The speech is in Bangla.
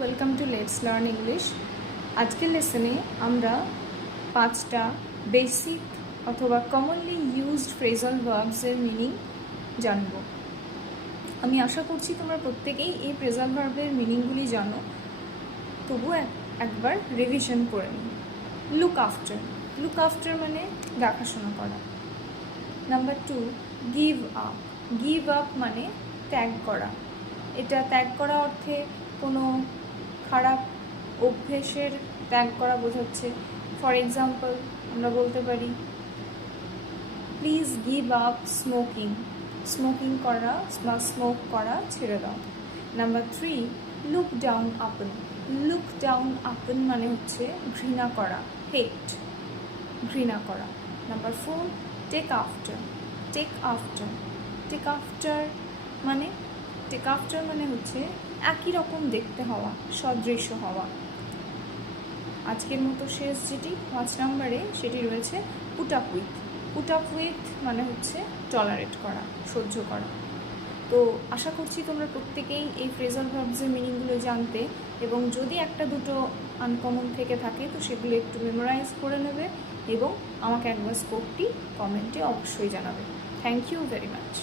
Welcome to let's learn English. আজকের লেসনে আমরা 5টা বেসিক অথবা কমনলি ইউজড ফ্রেজাল ভার্বসের মিনিং জানব। আমি আশা করছি তোমরা প্রত্যেকেই এই ফ্রেজাল ভার্বের মিনিংগুলি জানো, তবু একবার রিভিশন করে নিই। লুক আফটার, লুক আফটার মানে দেখাশোনা করা। Number 2, give up, give up মানে ত্যাগ করা। এটা ত্যাগ করা অর্থে কোনো খারাপ অভ্যেসের ত্যাগ করা বোঝাচ্ছে। ফর এক্সাম্পল আমরা বলতে পারি please give up smoking, smoking করা বা স্মোক করা ছেড়ে দাও। Number 3, look down upon, look down upon মানে হচ্ছে ঘৃণা করা, হেট, ঘৃণা করা। Number 4, take after, take after, take after মানে টেক আফটার মানে হচ্ছে একই রকম দেখতে হওয়া, সদৃশ্য হওয়া। আজকের মতো শেষ যেটি 5 নম্বরে সেটি রয়েছে put up with, put up with মানে হচ্ছে টলারেট করা, সহ্য করা। তো আশা করছি তোমরা প্রত্যেকেই এই ফ্রেজাল ভার্বসের মিনিংগুলো জানতে, এবং যদি একটা দুটো আনকমন থেকে থাকে তো সেগুলো একটু মেমোরাইজ করে নেবে এবং আমাকে একবার স্কোরটি কমেন্টে অবশ্যই জানাবে। Thank you very much.